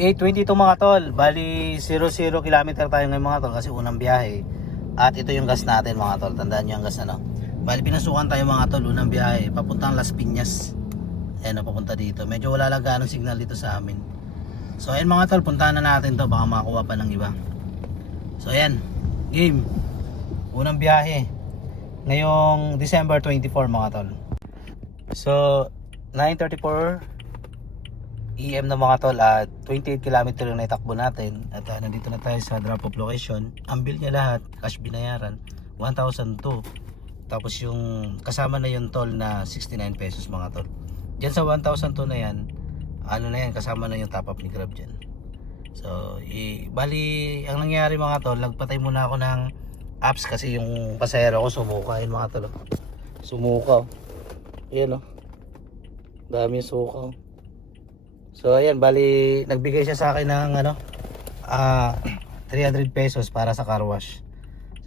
8:22 mga tol. Bali 00 kilometer tayo ngayon mga tol kasi unang biyahe. At ito yung gas natin mga tol. Tandaan nyo ang gas ano. Bali pinasukan tayo mga tol unang biyahe papuntang Las Piñas. Ayan na papunta dito. Medyo wala lang ganong signal dito sa amin. So ayan mga tol, puntahan na natin to, baka makakuha pa ng iba. So ayan, game. Unang biyahe ngayong December 24 mga tol. So 9:34 EM na mga tol at 28 km yung naitakbo natin. At nandito na tayo sa drop off location. Ang bill niya lahat, cash binayaran 1,002. Tapos yung kasama na yung toll na 69 pesos mga tol. Diyan sa 1,002 na yan, ano na yan, kasama na yung top up ni Grab dyan. So bali ang nangyari mga tol, nagpatay muna ako ng apps kasi yung pasahero ko sumuka yun mga tol. Sumuka. Ayan o, dami yung suka. So ayan, bali nagbigay siya sa akin ng 300 pesos para sa car wash.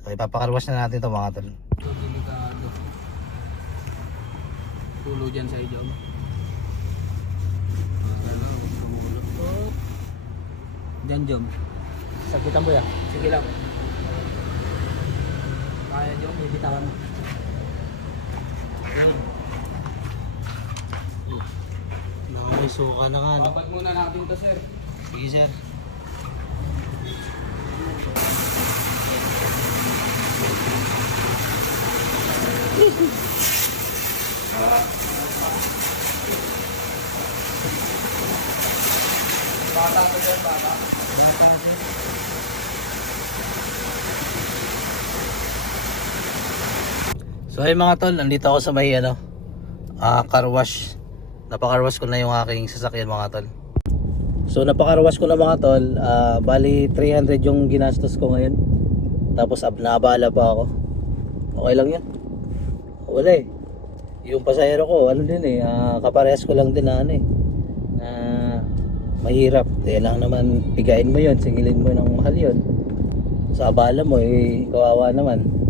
So ipapacar wash na natin to mga tol. So, delikado. Tulo dyan sa idyo. Dyan, Jom. Sakitan mo ya? Sige lang. Kaya, Jom. Ibitawan mo. May suka na nga no? Babad muna natin to, sir. Sige sir. Bata to, sir. Bata. So ay mga tol, nandito ako sa may car wash. Napacar wash ko na yung aking sasakyan mga tol. So napacar wash ko na mga tol. Bali 300 yung ginastos ko ngayon. Tapos naabala pa ako. Okay lang yan. Wala eh. Yung pasahero ko ano din eh, kaparehas ko lang din na mahirap. Kailangan naman pigain mo yun, singilin mo ng mahal yun. Sa abala mo eh, kawawa naman.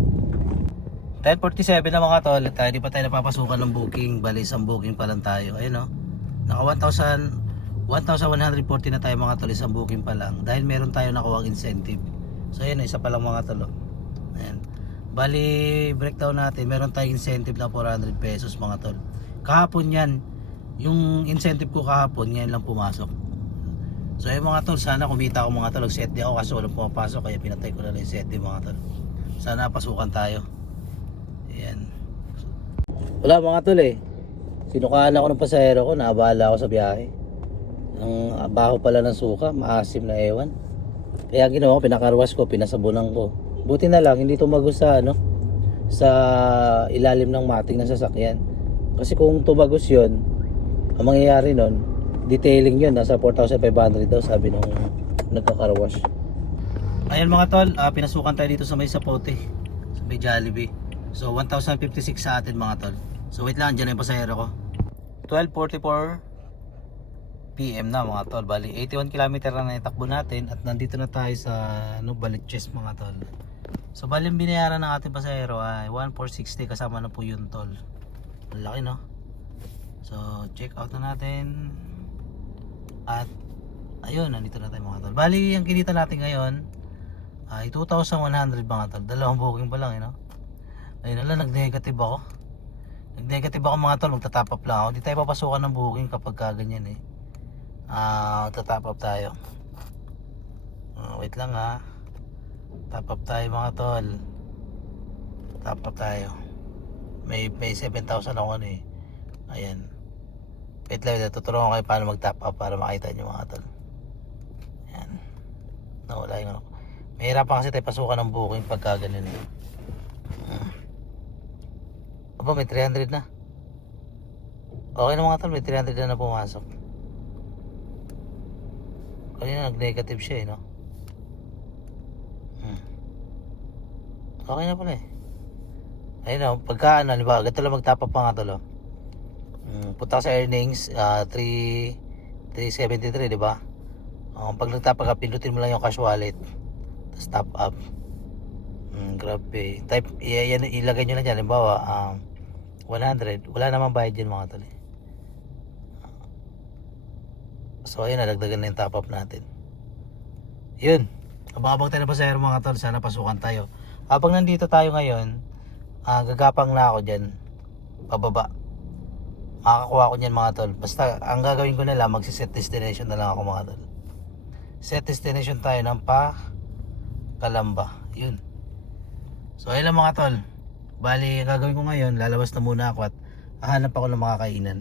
10:47 na mga tol, tayo di pa tayo napapasukan ng booking. Bali isang booking pa lang tayo. Ayun o, naka 1,140 na tayo mga tol, isang booking pa lang. Dahil meron tayo nakuwang incentive. So ayun, isa pa lang mga tol. Ayan. Bali breakdown natin, meron tayong incentive na 400 pesos mga tol. Kahapon yan, yung incentive ko kahapon, ngayon lang pumasok. So ayun mga tol, sana kumita ako mga tol. Set di ako kasi walang pumapasok, kaya pinatay ko na lang yung set di mga tol. Sana pasukan tayo. Ayan. Wala mga tol eh. Sinukaan ako ng pasahero ko, naabala ako sa biyahe. Ang baho pala ng suka, maasim na ewan. Kaya ginawa ko, pinakarwas ko, pinasabunan ko. Buti na lang, hindi tumagos sa sa ilalim ng mating ng sasakyan. Kasi kung tumagos yun, ang mangyayari nun, detailing yun, nasa 4,500 daw, sabi nung nagkakarwash. Ayan mga tol, pinasukan tayo dito sa may Sapote, sa may Jollibee. So 1,056 sa atin mga tol. So wait lang, dyan na yung pasahero ko. 12:44 PM na mga tol. Bali 81 km na naitakbo natin. At nandito na tayo sa Balitches mga tol. So bali yung binayaran ng ating pasahero ay 1,460 kasama na po yung tol. Ang laki no. So check out na natin. At ayun, nandito na tayo mga tol. Bali yung kinita natin ngayon ay 2,100 mga tol. Dalawang booking pa lang no. Ayun na lang, nag-negative ako. Nag-negative ako mga tol, magta-top up lang ako. Hindi tayo papasukan ng booking kapag ganyan eh. Magta-top up tayo. Wait lang ha. Top up tayo mga tol. Top up tayo. May 7,000 ako eh. Ayan. Wait lang, tuturuan ko kayo paano mag-top up para makita nyo mga tol. Ayan. Nawala yung mahirapan kasi tayo pasukan ng booking pagka ganyan eh. Aba, may 300 na. Okay na mga tol, may 300 na pumasok. Kanina nag-negative siya no? Okay na pala eh. Ayun na, pagka diba, ganito lang magtapa pa nga tol punta sa earnings, 373 diba? Pag nagtapa ka, pindutin mo lang yung cash wallet. Tapos top up. Grabe. Type, ilagay nyo na dyan. Halimbawa, 100. Wala namang bayad dyan mga tol. So ayun, nalagdagan na yung top up natin. Yun. Abang-abang tayo na pasahero mga tol. Sana pasukan tayo. Habang nandito tayo ngayon, gagapang na ako dyan. Pababa. Makakakuha ko dyan mga tol. Basta ang gagawin ko na lang, magsiset destination na lang ako mga tol. Set destination tayo ng Kalamba. Yun. So ayun lang mga tol. Bali, ang gagawin ko ngayon, lalabas na muna ako at hahanap ako ng makakainan.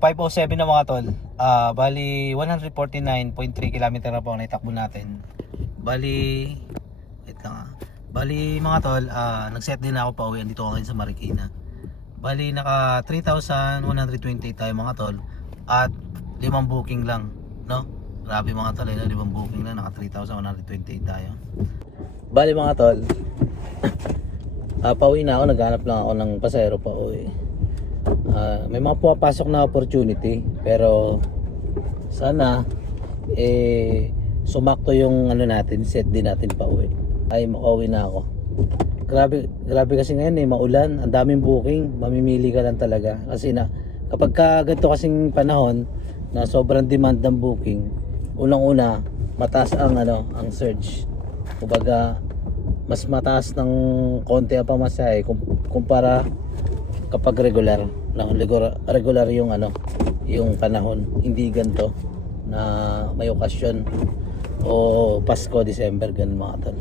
5:07 na mga tol. Bali 149.3 km na po ang naitakbo natin. Bali wait lang Bali mga tol, nag-set din ako pa uwi dito ngayon sa Marikina. Bali naka 3,128 tayo mga tol at 5 booking lang, no? Grabe mga tol, 5 booking lang, naka 3,128 tayo. Bali mga tol, pauwi na ako, naghanap lang ako ng pasahero pa uwi. May mga pumapasok na opportunity pero sana sumakto yung ano natin, set din natin pa uwi. Ay makauwi na ako. Grabe kasi ngayon maulan, ang daming booking, mamimili ka lang talaga kasi na kapag ganito kasing panahon na sobrang demand ng booking, unang-una mataas ang ang surge. Kumbaga mas mataas ng konti ang pamasahe kumpara kapag regular yung yung panahon, hindi ganito na may okasyon o Pasko, December, ganun mga tol.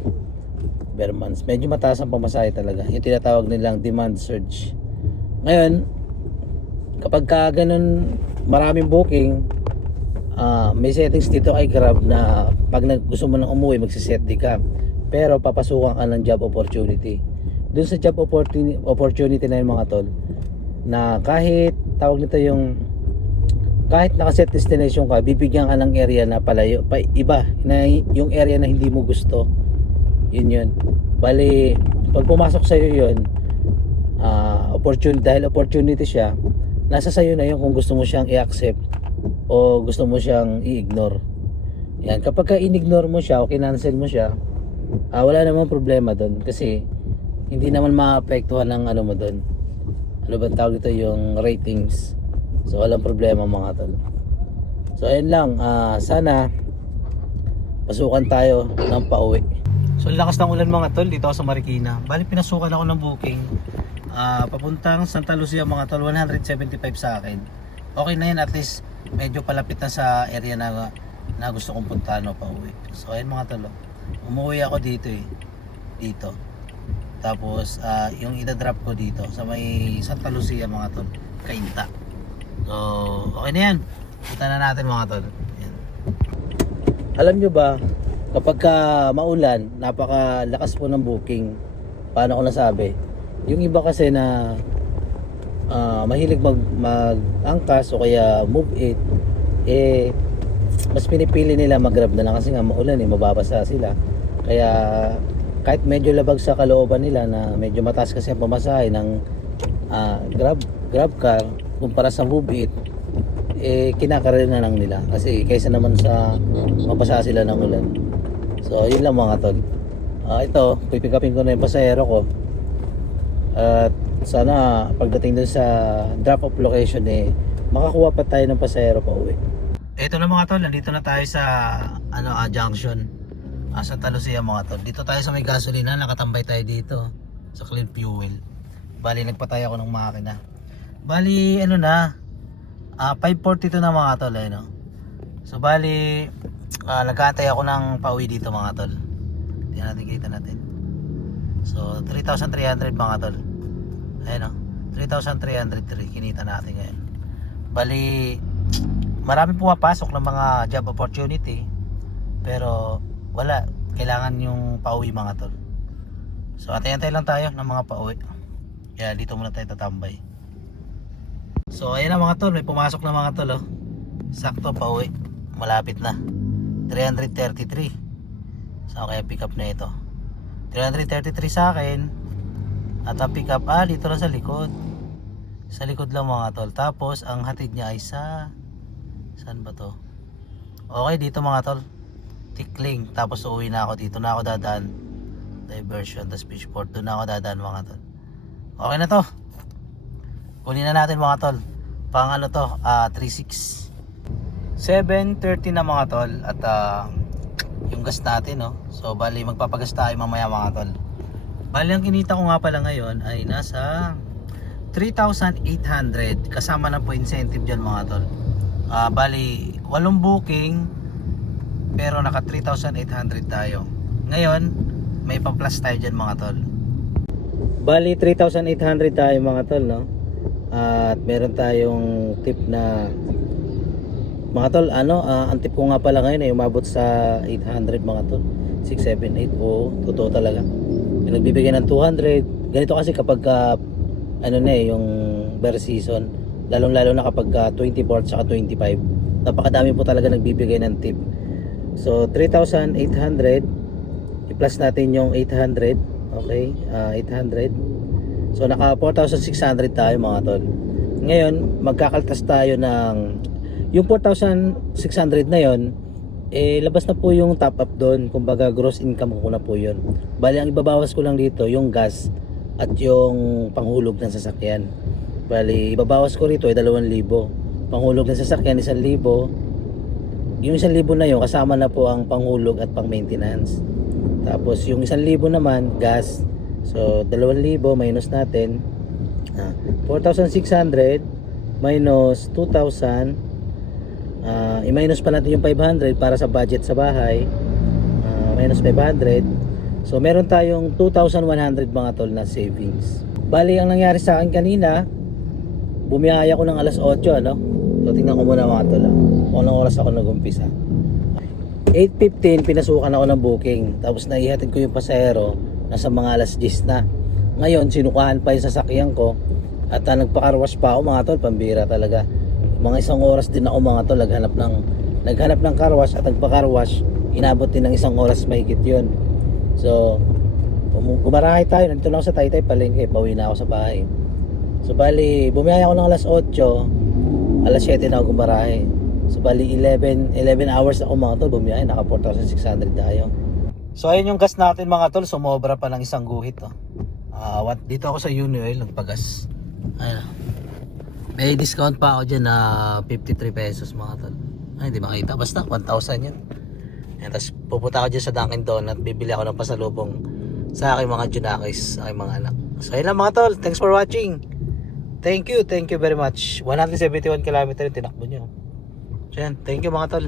Bare months, medyo mataas ang pamasahe talaga, yung tinatawag nilang demand surge. Ngayon kapag ganun maraming booking, may settings dito kay Grab na pag gusto mo nang umuwi, magsiset di ka, pero papasukan ka ng job opportunity. Dun sa job opportunity na yun mga tol, na kahit tawag nito kahit nakaset destination ka, bibigyan ka ng area na palayo, iba na yung area na hindi mo gusto. Yun. Bali, pag pumasok sa'yo yun, opportunity, dahil opportunity siya, nasa sa'yo na yun kung gusto mo siyang i-accept o gusto mo siyang i-ignore. Yan, kapag ka-ignore mo siya o kinancel mo siya, wala namang problema doon kasi hindi naman maapektuhan ng mo doon. Ano ba tawag ito, yung ratings. So walang problema mga tol. So ayun lang, sana pasukan tayo ng pauwi. So lakas ng ulan mga tol dito ako sa Marikina. Bali pinasukan ako ng booking papuntang Santa Lucia mga tol, 175 sa akin. Okay na yan, at least medyo palapit na sa area na gusto kong puntahan o pauwi. So ayun mga tol, umuwi ako dito dito. Tapos yung ida-drop ko dito sa may Santa Lucia mga tol, Cainta. So okay na yan, punta na natin mga tol. Yan. Alam nyo ba, kapag maulan, napakalakas po ng booking. Paano ko nasabi? Yung iba kasi na mahilig mag-angkas o kaya move it, mas pinipili nila mag-grab na lang kasi nga maulan mababasa sila. Kaya kahit medyo labag sa kalooban nila na medyo mataas kasi ang pamasahe ng grab car kumpara sa move it, kinakaroon na lang nila kasi kaysa naman sa mabasa sila ng ulan. So yun lang mga tol. Ito, pipikapin ko na yung pasahero ko at sana pagdating dun sa drop off location makakuha pa tayo ng pasahero pa uwi. Ito na mga tol, nandito na tayo sa junction Santa Lucia mga tol. Dito tayo sa may gasolina, nakatambay tayo dito sa Clean Fuel. Bali nagpatay ako ng makina. Bali 5:42 na mga tol no. So bali nag-aantay ako ng pauwi dito mga tol. Tingnan natin, kita natin. So 3,300 mga tol. Ayun 3,303 kinita natin ngayon. Bali marami pumapasok ng mga job opportunity pero wala, kailangan yung pauwi mga tol. So antay-antay lang tayo ng mga pauwi. Kaya dito muna tayo tatambay. So ayan na mga tol, may pumasok na mga tol sakto pauwi, malapit na 333. So kaya pick up na ito 333 sa akin. At ang pick up dito na sa likod lang mga tol. Tapos ang hatid niya ay saan ba to? Okay, dito mga tol, Tikling. Tapos uuwi na ako, dito na ako dadaan, diversion, the Speechport, doon na ako dadaan mga tol. Okay na to, kunin na natin mga tol. Pang 3.6. 7:30 na mga tol at yung gas natin no. So bali magpapagas tayo mamaya mga tol. Bali ang kinita ko nga pala ngayon ay nasa 3,800 kasama na po incentive dyan mga tol. Bali 8 booking pero naka 3,800 tayo. Ngayon may pa-plus tayo dyan mga tol. Bali 3,800 tayo mga tol no. At meron tayong tip na mga tol, ang tip ko nga pala ngayon ay umabot sa 800 mga tol. 6, 7, 8, totoo talaga. Yung nagbibigay ng 200. Ganito kasi kapag yung bear season, lalong lalo na kapag 24 at 25, napakadami po talaga nagbibigay ng tip. So 3,800 i-plus natin yung 800. Okay, 800. So naka 4,600 tayo mga tol. Ngayon magkakaltas tayo ng yung 4,600 na yon, labas na po yung top up doon. Kumbaga gross income ko na po yun. Bali ang ibabawas ko lang dito yung gas at yung panghulog ng sasakyan. Bali ibabawas ko rito ay 2,000. Panghulog ng sasakyan 1,000. Yung 1,000 na yun kasama na po ang panghulog at pang maintenance. Tapos yung 1,000 naman gas. So 2,000 minus natin 4,600 minus 2,000. I-minus pa natin yung 500 para sa budget sa bahay. Minus 500. So meron tayong 2,100 mga tol na savings. Bali ang nangyari sa akin kanina, bumiyaya ko ng alas 8 So tingnan ko muna mga tol kung anong oras ako nag-umpisa. 8:15 pinasukan ako ng booking. Tapos naihatid ko yung pasahero nasa mga alas 10 na. Ngayon sinukahan pa yung sasakyan ko. At nagpa-carwash pa ako mga tol, pambira talaga. Mga 1 oras din ako mga tol naghanap ng car wash at nagpa-carwash. Inabot din ng 1 oras mahigit yun. So gumarahe tayo, nandito na ako sa Taytay Palengke, pauwi na ako sa bahay. So bali bumiyaya ako ng alas 8, alas 7 na ako gumarahe. So bali 11 hours ako mga tol bumiyaya, naka 4,600 tayo. So ayun yung gas natin mga tol, sumobra pa ng 1 guhit dito ako sa Unioil nagpagas. Ayun. May discount pa ako dyan na 53 pesos mga tol. Ay hindi makita, basta 1,000 yun. And tapos pupunta ako dyan sa Dunkin Donut, bibili ako ng pasalubong sa aking mga Junakis, sa aking mga anak. So ayun lang mga tol, thanks for watching. Thank you very much. 171 km yung tinakbo nyo. So yan, thank you mga tol.